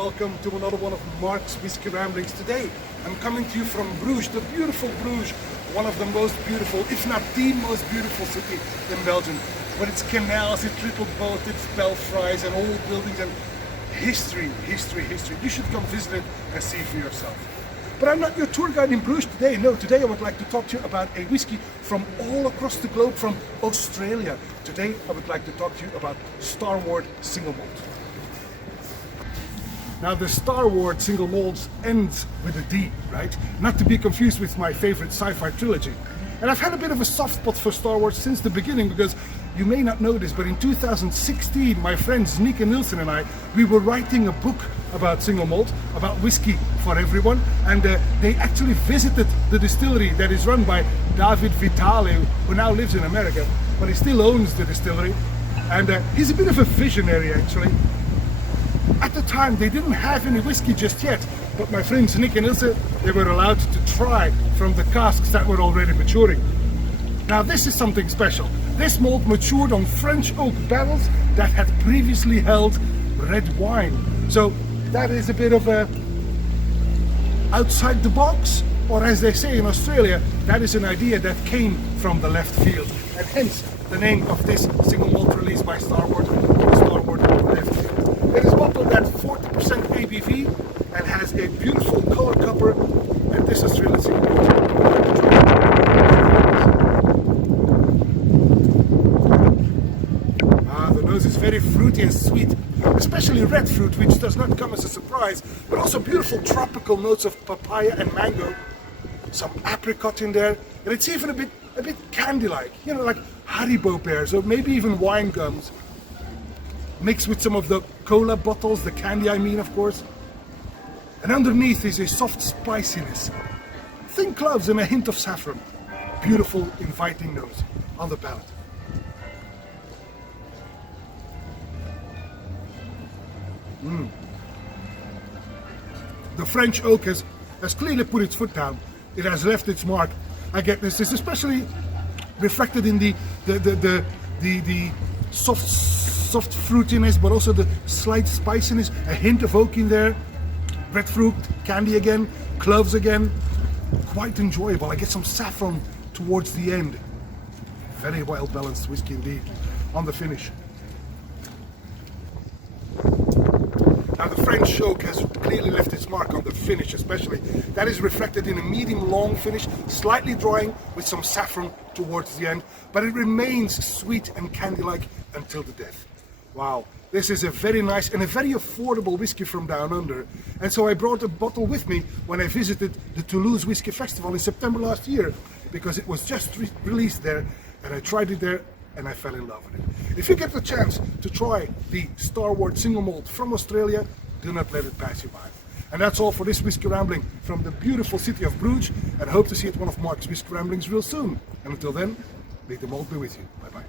welcome to another one of Mark's Whisky Ramblings. Today I'm coming to you from Bruges, the beautiful Bruges, one of the most beautiful, if not the most beautiful city in Belgium. With its canals, its little boats, its belfries and old buildings and history. You should come visit it and see for yourself. But I'm not your tour guide in Bruges today. No, today I would like to talk to you about a whiskey from all across the globe, from Australia. Today I would like to talk to you about Starward single malt. Now the Starward single malts ends with a D, right? Not to be confused with my favorite sci-fi trilogy. And I've had a bit of a soft spot for Starward since the beginning, because you may not know this, but in 2016 my friends Nick and Nielsen and I, we were writing a book about single malt, about whiskey for everyone, and they actually visited the distillery that is run by David Vitale, who now lives in America, but he still owns the distillery, and he's a bit of a visionary actually. At the time they didn't have any whiskey just yet, but my friends Nick and Ilse, they were allowed to try from the casks that were already maturing. Now this is something special. This malt matured on French oak barrels that had previously held red wine. So that is a bit of a outside the box, or as they say in Australia, that is an idea that came from the left field. And hence the name of this single malt released by Starward, Starward Left Field. It is bottled at 40% ABV and has a beautiful color copper, and this Australian single malt. The nose is very fruity and sweet, especially red fruit, which does not come as a surprise, but also beautiful tropical notes of papaya and mango, some apricot in there, and it's even a bit candy-like, you know, like Haribo pears or maybe even wine gums, mixed with some of the cola bottles, the candy I mean, of course. And underneath is a soft spiciness, thin cloves and a hint of saffron. Beautiful, inviting nose on the palate. The French oak has clearly put its foot down. It has left its mark. I get this. It's especially reflected in the soft fruitiness, but also the slight spiciness, a hint of oak in there, red fruit, candy again, cloves again. Quite enjoyable. I get some saffron towards the end. Very well balanced whiskey indeed on the finish. Now the French oak has clearly left its mark on the finish especially. That is reflected in a medium long finish, slightly drying with some saffron towards the end, but it remains sweet and candy-like until the death. Wow, this is a very nice and a very affordable whiskey from down under. And so I brought a bottle with me when I visited the Toulouse Whiskey Festival in September last year, because it was just released there, and I tried it there and I fell in love with it. If you get the chance to try the Starward single malt from Australia, do not let it pass you by. And that's all for this Whisky Rambling from the beautiful city of Bruges, and hope to see you at one of Mark's Whisky Ramblings real soon. And until then, may the malt be with you. Bye bye.